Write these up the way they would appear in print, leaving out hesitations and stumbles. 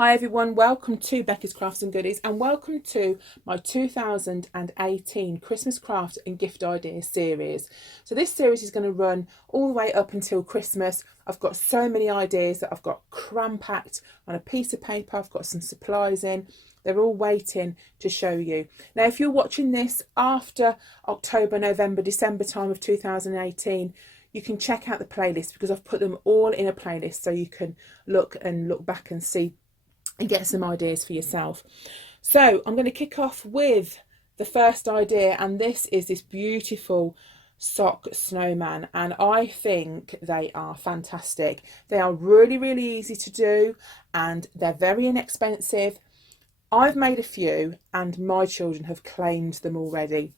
Hi everyone, welcome to Becky's Crafts and Goodies and welcome to my 2018 Christmas craft and gift ideas series. So this series is going to run all the way up until Christmas. I've got so many ideas that I've got cram-packed on a piece of paper. I've got some supplies in. They're all waiting to show you. Now if you're watching this after October, November, December time of 2018, you can check out the playlist because I've put them all in a playlist so you can look back and see and get some ideas for yourself. So I'm going to kick off with the first idea, and this is this beautiful sock snowman, and I think they are fantastic. They are really easy to do and they're very inexpensive. I've made a few and my children have claimed them already.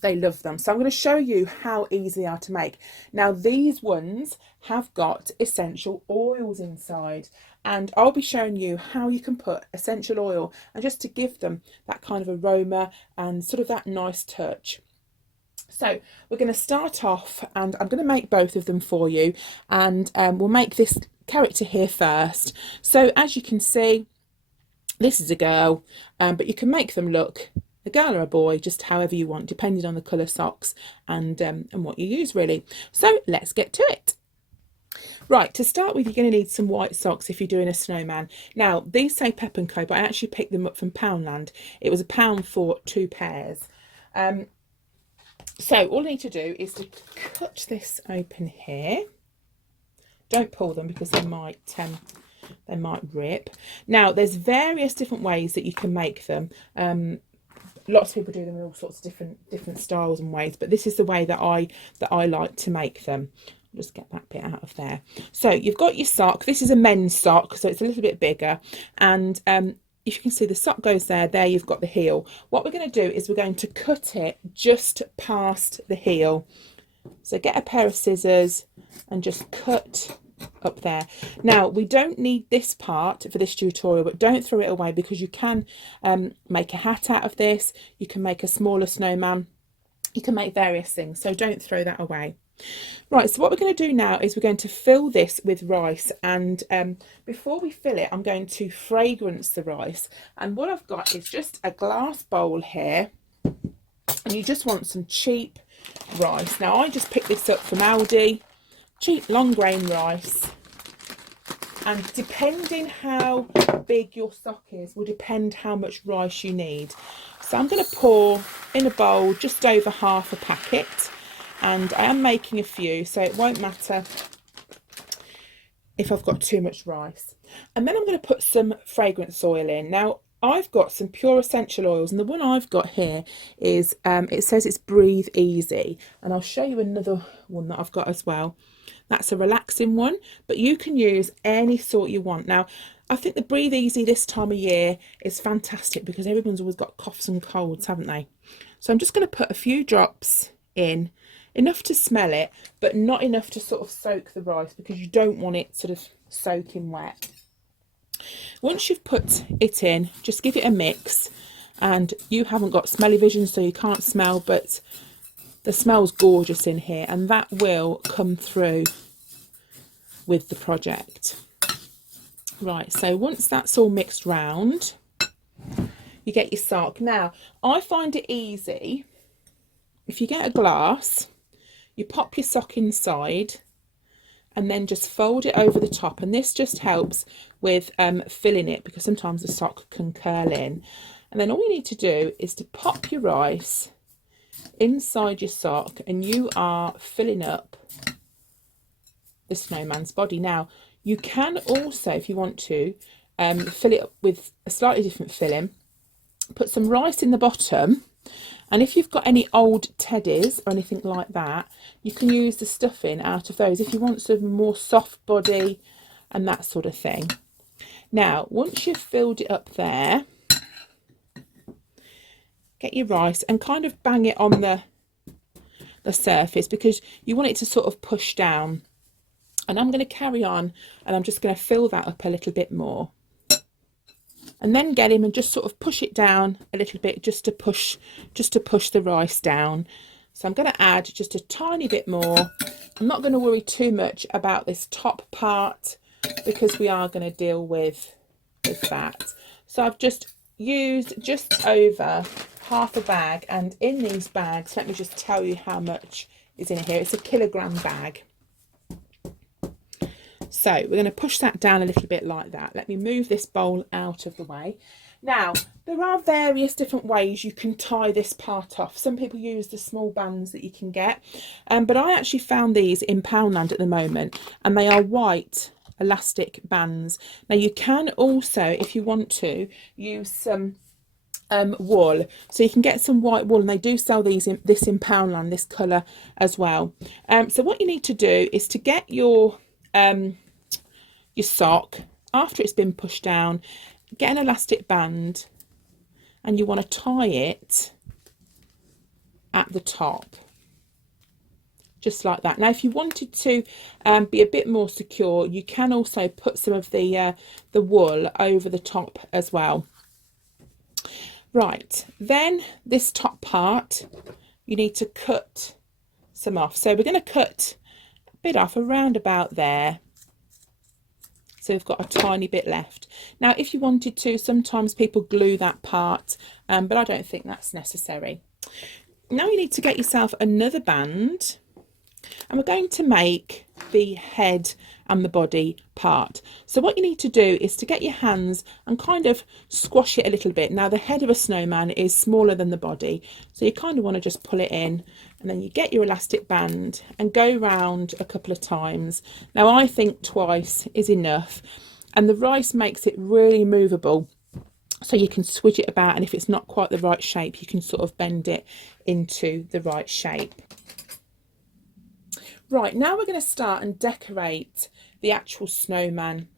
They love them. So I'm going to show you how easy they are to make. Now these ones have got essential oils inside, and I'll be showing you how you can put essential oil and just to give them that kind of aroma and sort of that nice touch. So we're going to start off, and I'm going to make both of them for you, and we'll make this character here first. So as you can see, this is a girl, but you can make them look a girl or a boy, just however you want, depending on the colour socks and what you use really. So let's get to it. Right, to start with, you're going to need some white socks if you're doing a snowman. Now these say Pep & Co, but I actually picked them up from Poundland. It was £1 for 2 pairs. So all I need to do is to cut this open here. Don't pull them because they might rip. Now there's various different ways that you can make them. Lots of people do them in all sorts of different styles and ways, but this is the way that I like to make them. I'll just get that bit out of there. So you've got your sock. This is a men's sock, so it's a little bit bigger, and if you can see, the sock goes there you've got the heel. What we're going to do is we're going to cut it just past the heel. So get a pair of scissors and just cut up there. Now we don't need this part for this tutorial, but don't throw it away because you can make a hat out of this. You can make a smaller snowman. You can make various things, so don't throw that away. Right, so what we're going to do now is we're going to fill this with rice, and before we fill it, I'm going to fragrance the rice. And what I've got is just a glass bowl here, and you just want some cheap rice. Now I just picked this up from Aldi. Cheap long grain rice, and depending how big your sock is will depend how much rice you need. So I'm going to pour in a bowl just over half a packet, and I am making a few, so it won't matter if I've got too much rice. And then I'm going to put some fragrance oil in. Now I've got some pure essential oils, and the one I've got here is it says it's Breathe Easy, and I'll show you another one that I've got as well. That's a relaxing one, but you can use any sort you want. Now I think the Breathe Easy this time of year is fantastic because everyone's always got coughs and colds, haven't they? So I'm just going to put a few drops in, enough to smell it but not enough to sort of soak the rice, because you don't want it sort of soaking wet. Once you've put it in, just give it a mix, and you haven't got smelly vision so you can't smell, but the smell's gorgeous in here, and that will come through with the project. Right, so once that's all mixed round, you get your sock. Now I find it easy if you get a glass, you pop your sock inside and then just fold it over the top, and this just helps with filling it, because sometimes the sock can curl in. And then all you need to do is to pop your rice inside your sock, and you are filling up the snowman's body. Now you can also, if you want to, fill it up with a slightly different filling. Put some rice in the bottom, and if you've got any old teddies or anything like that, you can use the stuffing out of those if you want some more soft body and that sort of thing. Now once you've filled it up there, get your rice and kind of bang it on the surface, because you want it to sort of push down. And I'm going to carry on, and I'm just going to fill that up a little bit more, and then get him and just sort of push it down a little bit, just to push the rice down. So I'm going to add just a tiny bit more. I'm not going to worry too much about this top part because we are going to deal with of that. So I've just used just over half a bag, and in these bags, let me just tell you how much is in here. It's a kilogram bag. So we're going to push that down a little bit like that. Let me move this bowl out of the way. Now, there are various different ways you can tie this part off. Some people use the small bands that you can get, but I actually found these in Poundland at the moment, and they are white elastic bands. Now, you can also, if you want to, use some wool, so you can get some white wool, and they do sell these in Poundland, this colour as well. So what you need to do is to get your sock after it's been pushed down, get an elastic band, and you want to tie it at the top, just like that. Now, if you wanted to be a bit more secure, you can also put some of the wool over the top as well. Right, then this top part, you need to cut some off. So we're going to cut a bit off around about there. So we've got a tiny bit left. Now, if you wanted to, sometimes people glue that part, but I don't think that's necessary. Now you need to get yourself another band, and we're going to make the head and the body part. So what you need to do is to get your hands and kind of squash it a little bit. Now, the head of a snowman is smaller than the body, so you kind of want to just pull it in, and then you get your elastic band and go round a couple of times. Now, I think twice is enough, and the rice makes it really movable, so you can switch it about, and if it's not quite the right shape, you can sort of bend it into the right shape. Right, now we're going to start and decorate the actual snowman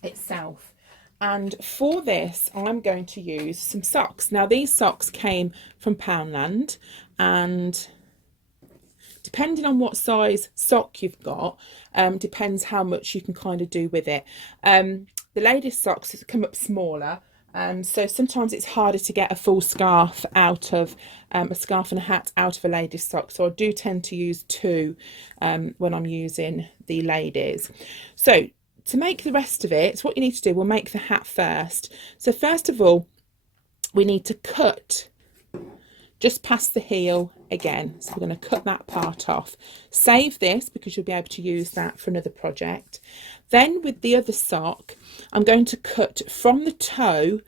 itself. And for this, I'm going to use some socks. Now, these socks came from Poundland, and depending on what size sock you've got, depends how much you can kind of do with it. The ladies' socks come up smaller, so sometimes it's harder to get a full scarf out of a scarf and a hat out of a lady's sock. So I do tend to use two when I'm using the ladies. So to make the rest of it, what you need to do, we'll make the hat first. So first of all, we need to cut just past the heel again. So we're going to cut that part off. Save this because you'll be able to use that for another project. Then with the other sock, I'm going to cut from the toe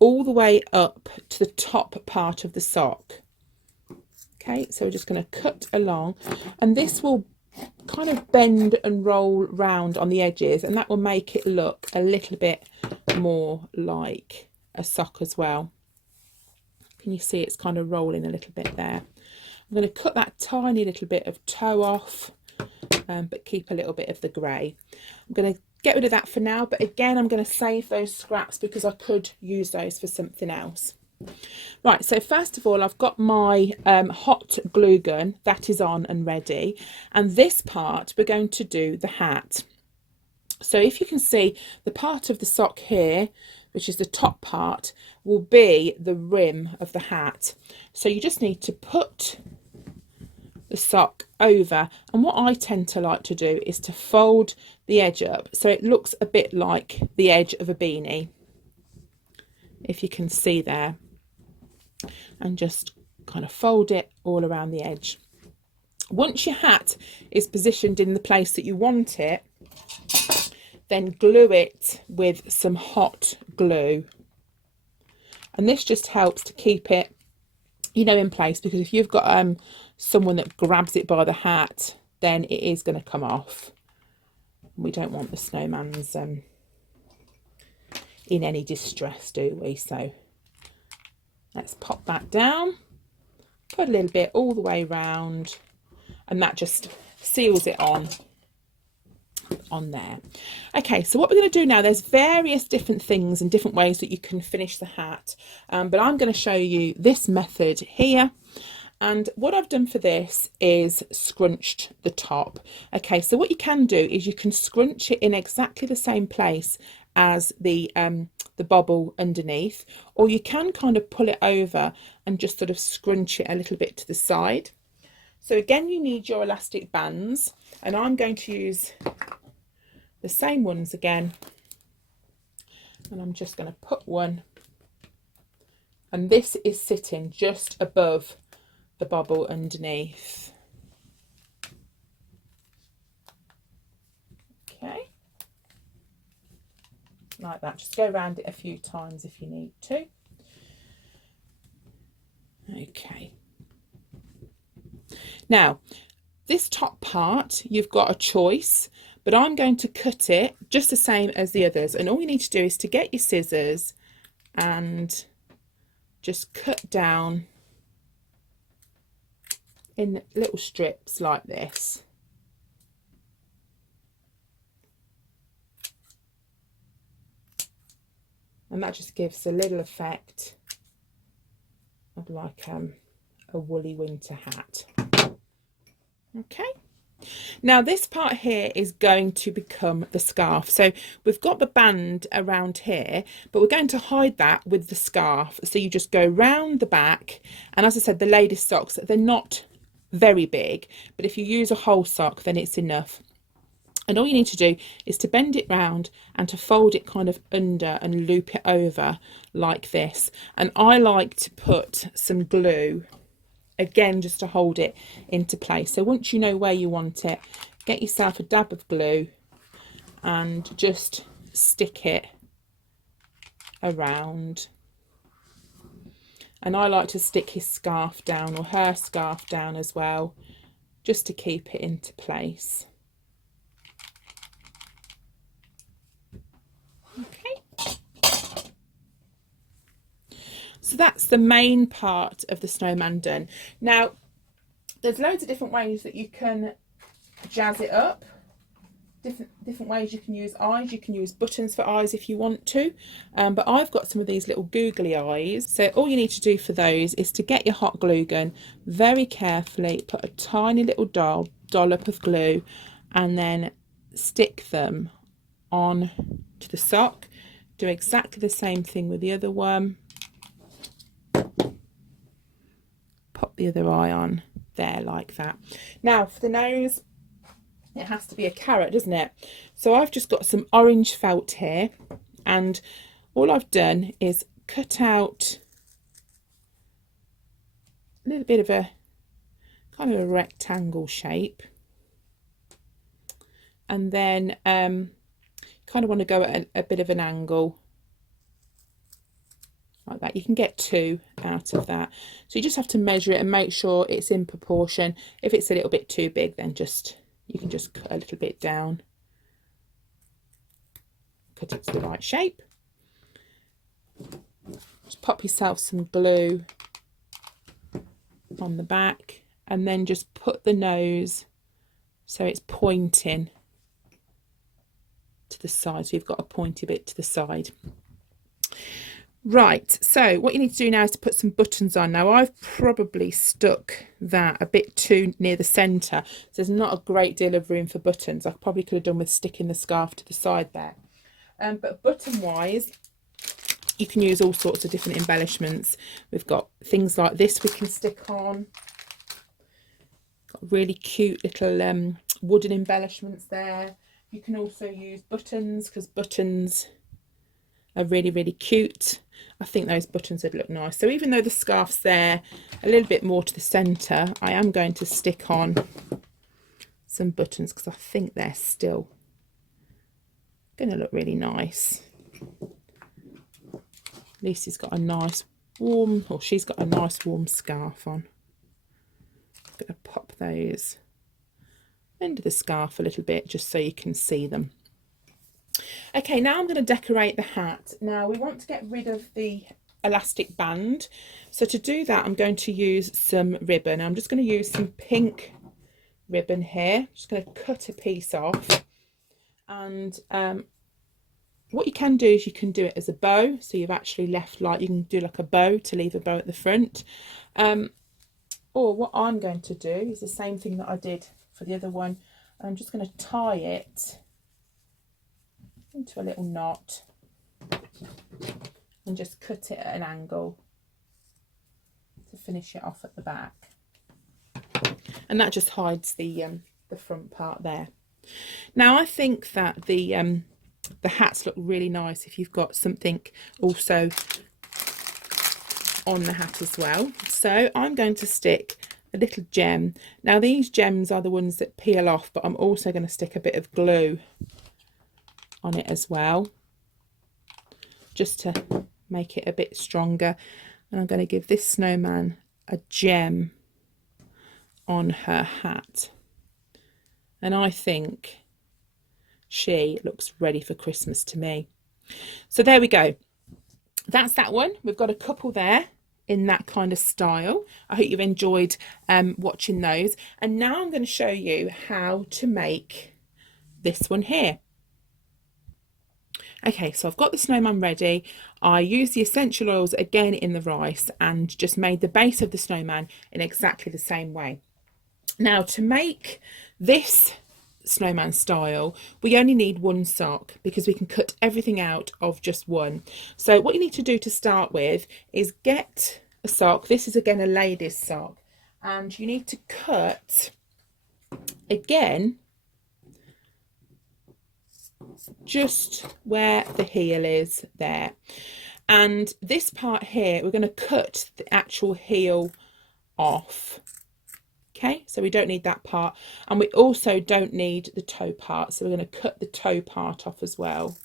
all the way up to the top part of the sock. Okay, so we're just going to cut along, and this will kind of bend and roll round on the edges, and that will make it look a little bit more like a sock as well. Can you see it's kind of rolling a little bit there? I'm going to cut that tiny little bit of toe off, but keep a little bit of the grey. I'm going to get rid of that for now, but again, I'm going to save those scraps because I could use those for something else. Right, so first of all, I've got my hot glue gun that is on and ready, and this part we're going to do the hat. So if you can see, the part of the sock here, which is the top part, will be the rim of the hat. So you just need to put the sock over, and what I tend to like to do is to fold the edge up so it looks a bit like the edge of a beanie, if you can see there, and just kind of fold it all around the edge. Once your hat is positioned in the place that you want it, then glue it with some hot glue, and this just helps to keep it, you know, in place, because if you've got someone that grabs it by the hat, then it is going to come off. We don't want the snowman's in any distress, do we? So let's pop that down, put a little bit all the way round, and that just seals it on there. Okay, so what we're going to do now, there's various different things and different ways that you can finish the hat, but I'm going to show you this method here. And what I've done for this is scrunched the top. Okay, so what you can do is you can scrunch it in exactly the same place as the bobble underneath, or you can kind of pull it over and just sort of scrunch it a little bit to the side. So again, you need your elastic bands, and I'm going to use the same ones again And I'm just going to put one, and this is sitting just above the bobble underneath. Okay, like that. Just go around it a few times if you need to. Okay, now this top part, you've got a choice, but I'm going to cut it just the same as the others, and all you need to do is to get your scissors and just cut down in little strips like this. And that just gives a little effect of like a woolly winter hat. Okay, now this part here is going to become the scarf. So we've got the band around here, but we're going to hide that with the scarf. So you just go round the back, and as I said, the ladies' socks, they're not very big, but if you use a whole sock, then it's enough. And all you need to do is to bend it round and to fold it kind of under and loop it over like this. And I like to put some glue, again, just to hold it into place. So once you know where you want it, get yourself a dab of glue and just stick it around. And I like to stick his scarf down, or her scarf down as well, just to keep it into place. Okay, so that's the main part of the snowman done. Now there's loads of different ways that you can jazz it up, different ways you can use eyes. You can use buttons for eyes if you want to, but I've got some of these little googly eyes. So all you need to do for those is to get your hot glue gun, very carefully put a tiny little dollop of glue, and then stick them on to the sock. Do exactly the same thing with the other one. Pop the other eye on there like that. Now for the nose, it has to be a carrot, doesn't it? So I've just got some orange felt here, and all I've done is cut out a little bit of a kind of a rectangle shape, and then kind of want to go at a bit of an angle like that. You can get two out of that, so you just have to measure it and make sure it's in proportion. If it's a little bit too big, then you can just cut a little bit down, cut it to the right shape. Just pop yourself some glue on the back, and then just put the nose so it's pointing to the side, so you've got a pointy bit to the side. Right, so what you need to do now is to put some buttons on. Now I've probably stuck that a bit too near the centre, so there's not a great deal of room for buttons. I probably could have done with sticking the scarf to the side there. But button wise, you can use all sorts of different embellishments. We've got things like this we can stick on. Got really cute little wooden embellishments there. You can also use buttons, because buttons are really, really cute. I think those buttons would look nice. So even though the scarf's there a little bit more to the centre, I am going to stick on some buttons because I think they're still going to look really nice. Lucy's got a nice warm, or she's got a nice warm scarf on. I'm going to pop those under the scarf a little bit just so you can see them. Okay, now I'm going to decorate the hat. Now we want to get rid of the elastic band, so to do that I'm going to use some ribbon. I'm just going to use some pink ribbon here. Just going to cut a piece off, and what you can do is you can do it as a bow, so you've actually left, like, you can do like a bow to leave a bow at the front, or what I'm going to do is the same thing that I did for the other one. I'm just going to tie it into a little knot and just cut it at an angle to finish it off at the back, and that just hides the front part there. Now I think that the the hats look really nice if you've got something also on the hat as well. So I'm going to stick a little gem. Now these gems are the ones that peel off, but I'm also going to stick a bit of glue on it as well, just to make it a bit stronger. And I'm going to give this snowman a gem on her hat, and I think she looks ready for Christmas to me. So there we go, that's that one. We've got a couple there in that kind of style. I hope you've enjoyed watching those. And now I'm going to show you how to make this one here. Okay, so I've got the snowman ready. I used the essential oils again in the rice and just made the base of the snowman in exactly the same way. Now, to make this snowman style, we only need one sock because we can cut everything out of just one. So what you need to do to start with is get a sock. This is again a lady's sock, and you need to cut again just where the heel is there, and this part here we're going to cut the actual heel off. Okay, so we don't need that part, and we also don't need the toe part, so we're going to cut the toe part off as well.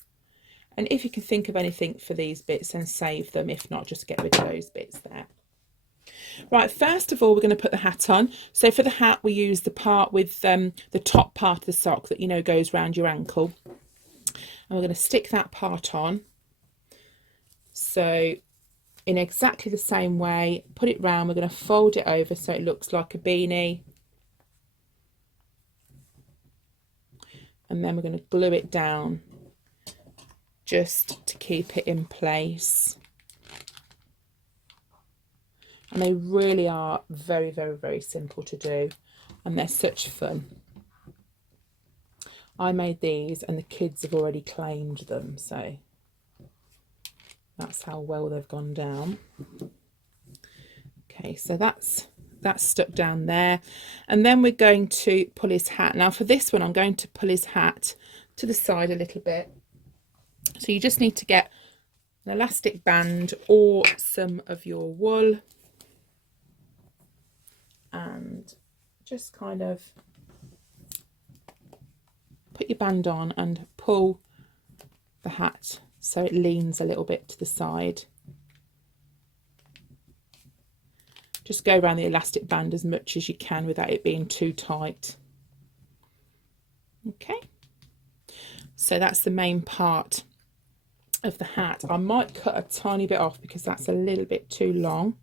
And if you can think of anything for these bits, then save them. If not, just get rid of those bits there. Right, first of all, we're going to put the hat on. So for the hat, we use the part with the top part of the sock that, you know, goes around your ankle. And we're going to stick that part on. So in exactly the same way, put it round. We're going to fold it over so it looks like a beanie. And then we're going to glue it down just to keep it in place. And they really are very, very, very simple to do, and they're such fun. I made these and the kids have already claimed them, so that's how well they've gone down. Okay, so that's stuck down there, and then we're going to pull his hat. Now for this one, I'm going to pull his hat to the side a little bit. So you just need to get an elastic band or some of your wool, and just kind of put your band on and pull the hat so it leans a little bit to the side. Just go around the elastic band as much as you can without it being too tight. Okay, so that's the main part of the hat. I might cut a tiny bit off because that's a little bit too long.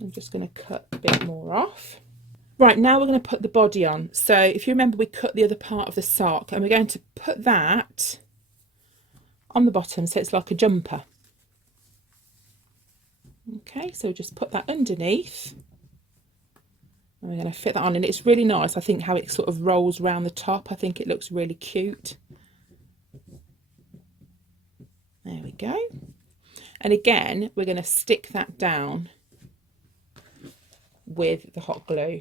I'm just going to cut a bit more off. Right, now we're going to put the body on. So if you remember, we cut the other part of the sock, and we're going to put that on the bottom so it's like a jumper. Okay, so just put that underneath, and we're going to fit that on, and it's really nice. I think how it sort of rolls around the top. I think it looks really cute. There we go. And again, we're going to stick that down with the hot glue.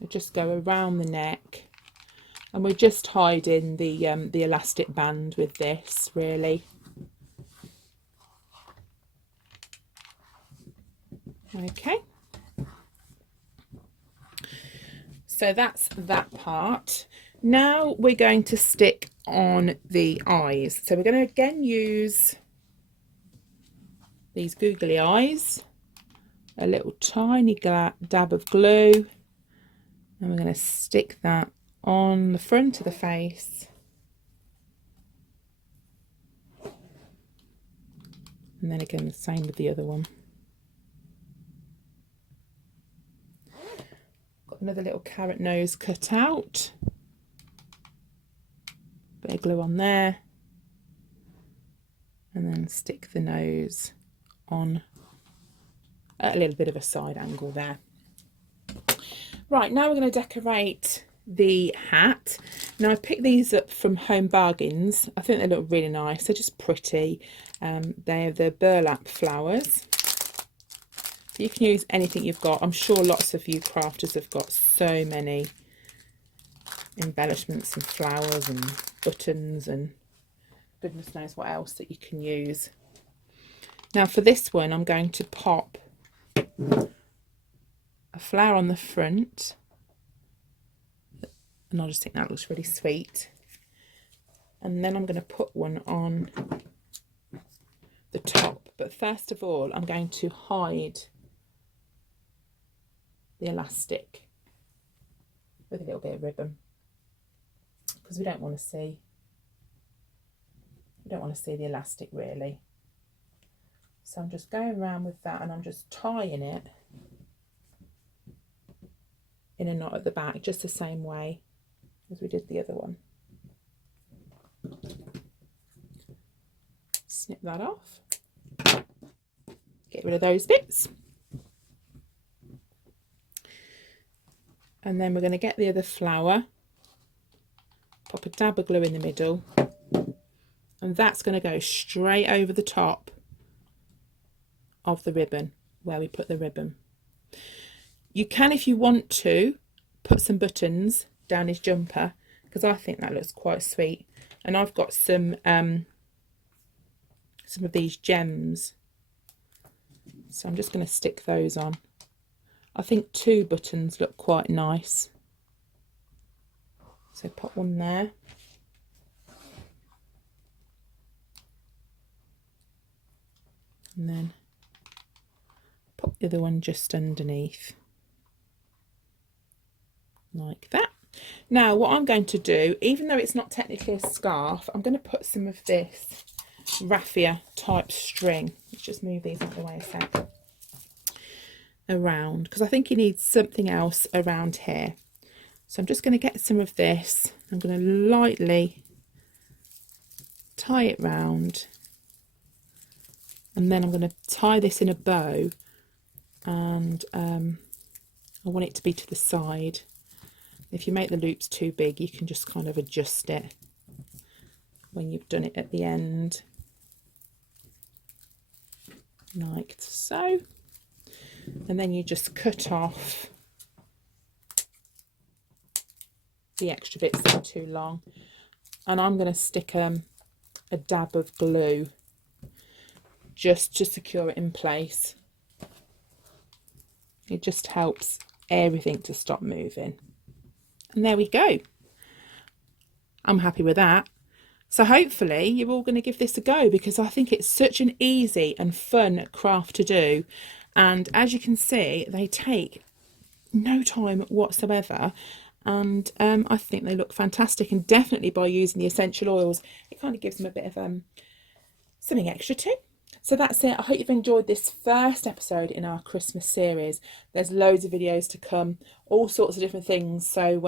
We just go around the neck, and we're just hiding the elastic band with this, really. Okay. So that's that part. Now we're going to stick on the eyes. So we're going to again use these googly eyes, a little tiny dab of glue, and we're going to stick that on the front of the face. And then again the same with the other one. Got another little carrot nose cut out. Bit of glue on there, and then stick the nose on at a little bit of a side angle there. Right, now we're going to decorate the hat. Now I picked these up from Home Bargains. I think they look really nice. They're just pretty. They're the burlap flowers. You can use anything you've got. I'm sure lots of you crafters have got so many embellishments and flowers and buttons and goodness knows what else that you can use. Now for this one, I'm going to pop a flower on the front, and I just think that looks really sweet. And then I'm going to put one on the top, but first of all I'm going to hide the elastic with a little bit of ribbon, because we don't want to see the elastic really. So I'm just going around with that, and I'm just tying it in a knot at the back, just the same way as we did the other one. Snip that off, get rid of those bits, and then we're going to get the other flower, pop a dab of glue in the middle, and that's going to go straight over the top of the ribbon where we put the ribbon. You can, if you want to, put some buttons down his jumper, because I think that looks quite sweet. And I've got some of these gems, so I'm just going to stick those on. I think 2 buttons look quite nice, so pop one there. And then pop the other one just underneath, like that. Now what I'm going to do, even though it's not technically a scarf, I'm going to put some of this raffia type string. Let's just move these out of the way a sec. Around, because I think he needs something else around here. So I'm just going to get some of this. I'm going to lightly tie it round, and then I'm going to tie this in a bow, and I want it to be to the side. If you make the loops too big, you can just kind of adjust it when you've done it at the end, like so. And then you just cut off the extra bits that are too long, and I'm going to stick a dab of glue just to secure it in place. It just helps everything to stop moving. And there we go. I'm happy with that. So hopefully you're all going to give this a go, because I think it's such an easy and fun craft to do. And as you can see, they take no time whatsoever. And I think they look fantastic. And definitely by using the essential oils, it kind of gives them a bit of something extra too. So that's it. I hope you've enjoyed this first episode in our Christmas series. There's loads of videos to come, all sorts of different things. So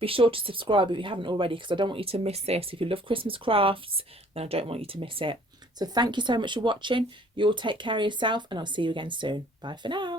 be sure to subscribe if you haven't already, because I don't want you to miss this. If you love Christmas crafts, then I don't want you to miss it. So thank you so much for watching. You all take care of yourself, and I'll see you again soon. Bye for now.